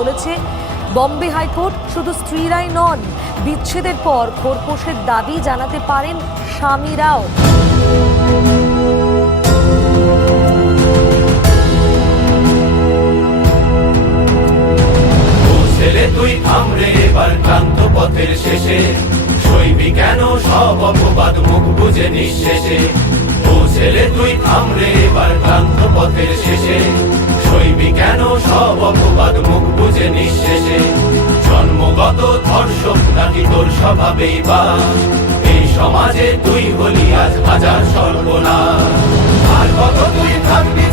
বলেছে, বম্বে হাইকোর্ট শুধু স্ত্রীরাই নন, বিচ্ছেদের পর খোরপোশের দাবি জানাতে পারেন স্বামীরাও। ছেলে, তুই থামরে এবার ক্লান্ত পথের শেষে। সইবি কেন সব অপবাদ, মুখ বুঝে নিঃশেষে। ও ছেলে, তুই থামরে এবার ক্লান্ত পথের শেষে। সইবি কেন সব অপবাদ মুখ বুঝে নিঃশেষে? জন্মগত ধর্ষক নাকি তোর স্বভাবেই বা? এই সমাজে তুই হলি আজ হাজার সর্বনা আর কত তুই থাকবি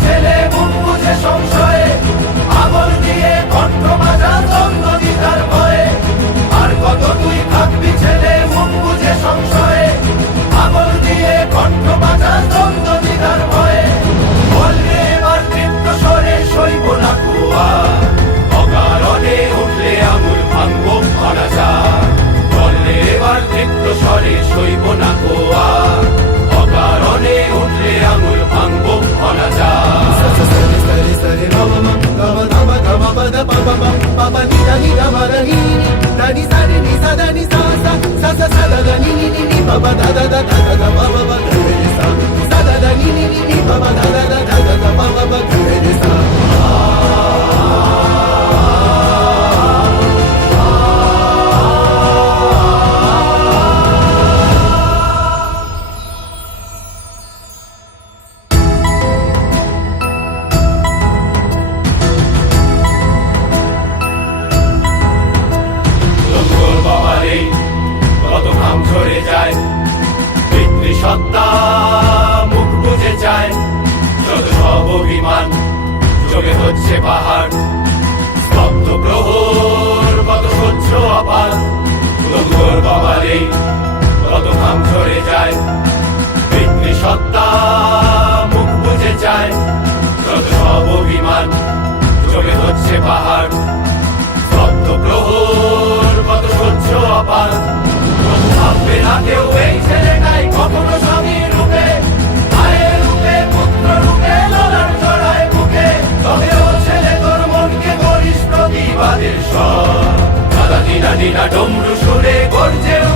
నవరని తని సరిని సదని సాస సస సదని ని ని పద దద হচ্ছে পাহাড়। স্তব্ধ প্রহর, কত সহ্য আপার। তোর বাবারে কত ঘাম ঝরে যায়। পিতৃ সত্তা মুখ বুঝে যায় যত সব অভিমান চলে হচ্ছে পাহাড়। শব্দ প্রহর, কত সহ্য কত ভাববে না কেউ, এই ছেলেটাই কখনো স্বামী দিনা দিনা ডমরু সুরে গর্জে